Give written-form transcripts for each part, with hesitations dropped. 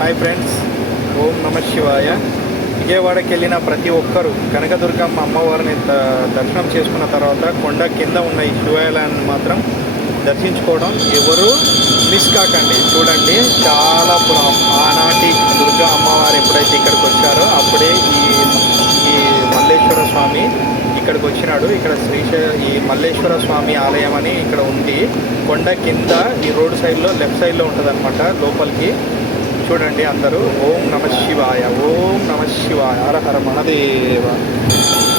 Hi friends, ఓం నమ శివాయ. విజయవాడకి వెళ్ళిన ప్రతి ఒక్కరూ కనకదుర్గమ్మ అమ్మవారిని దర్శనం చేసుకున్న తర్వాత కొండ కింద ఉన్న ఈ శివాలయాన్ని మాత్రం దర్శించుకోవడం ఎవరు మిస్ కాకండి. చూడండి, చాలా ఆనాటి దుర్గా అమ్మవారు ఎప్పుడైతే ఇక్కడికి వచ్చారో అప్పుడే ఈ మల్లేశ్వర స్వామి ఇక్కడికి వచ్చినాడు. ఇక్కడ ఈ మల్లేశ్వర స్వామి ఆలయం అని ఇక్కడ ఉంది. కొండ కింద ఈ రోడ్ సైడ్లో లెఫ్ట్ సైడ్లో ఉంటుంది అనమాట. లోపలికి చూడండి అందరూ. ఓం నమ శివాయ, ఓం నమ శివాయ, హర హర మహదేవ.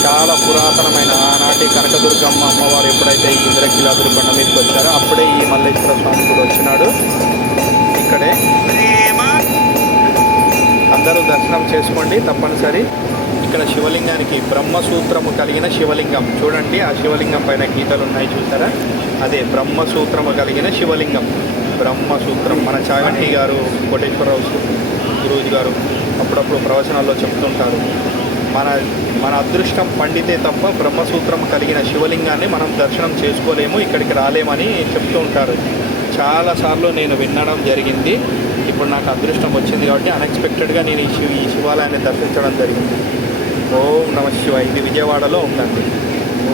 చాలా పురాతనమైన ఆనాటి కనకదుర్గమ్మ అమ్మవారు ఎప్పుడైతే ఈ ఇంద్రకీలాద్రి కొండ మీదకి వచ్చారో అప్పుడే ఈ మల్లేశ్వర స్వామి కూడా వచ్చినాడు. ఇక్కడే అందరూ దర్శనం చేసుకోండి తప్పనిసరి. ఇక్కడ శివలింగానికి బ్రహ్మసూత్రము కలిగిన శివలింగం చూడండి. ఆ శివలింగం పైన గీతలు ఉన్నాయి చూసారా, అదే బ్రహ్మసూత్రము కలిగిన శివలింగం. బ్రహ్మసూత్రం మన చాగంటి గారు, కోటేశ్వరరావు గురూజీ గారు అప్పుడప్పుడు ప్రవచనాల్లో చెప్తుంటారు. మన అదృష్టం పండితే తప్ప బ్రహ్మసూత్రం కలిగిన శివలింగాన్ని మనం దర్శనం చేసుకోలేము, ఇక్కడికి రాలేమని చెప్తూ ఉంటారు. చాలాసార్లు నేను వినడం జరిగింది. ఇప్పుడు నాకు అదృష్టం వచ్చింది కాబట్టి అన్ఎక్స్పెక్టెడ్గా నేను ఈ శివాలయాన్ని దర్శించడం జరిగింది. ఓం నమ శివాయ. ఇది విజయవాడలో ఉందండి.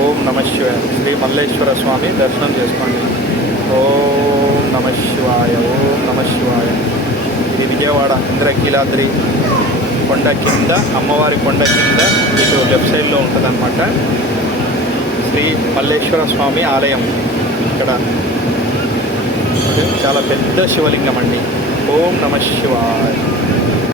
ఓం నమ శివాయ. శ్రీ మల్లేశ్వర స్వామి దర్శనం చేసుకోండి. ఓం నమ శివాయ, ఓం నమ శివాయ. ఇది విజయవాడ ఇంద్రకీలాద్రి కొండ కింద, అమ్మవారి కొండ కింద ఇటు లెఫ్ట్ సైడ్లో ఉంటుందన్నమాట శ్రీ మల్లేశ్వర స్వామి ఆలయం. ఇక్కడ చాలా పెద్ద శివలింగం అండి. ఓం నమ శివాయ.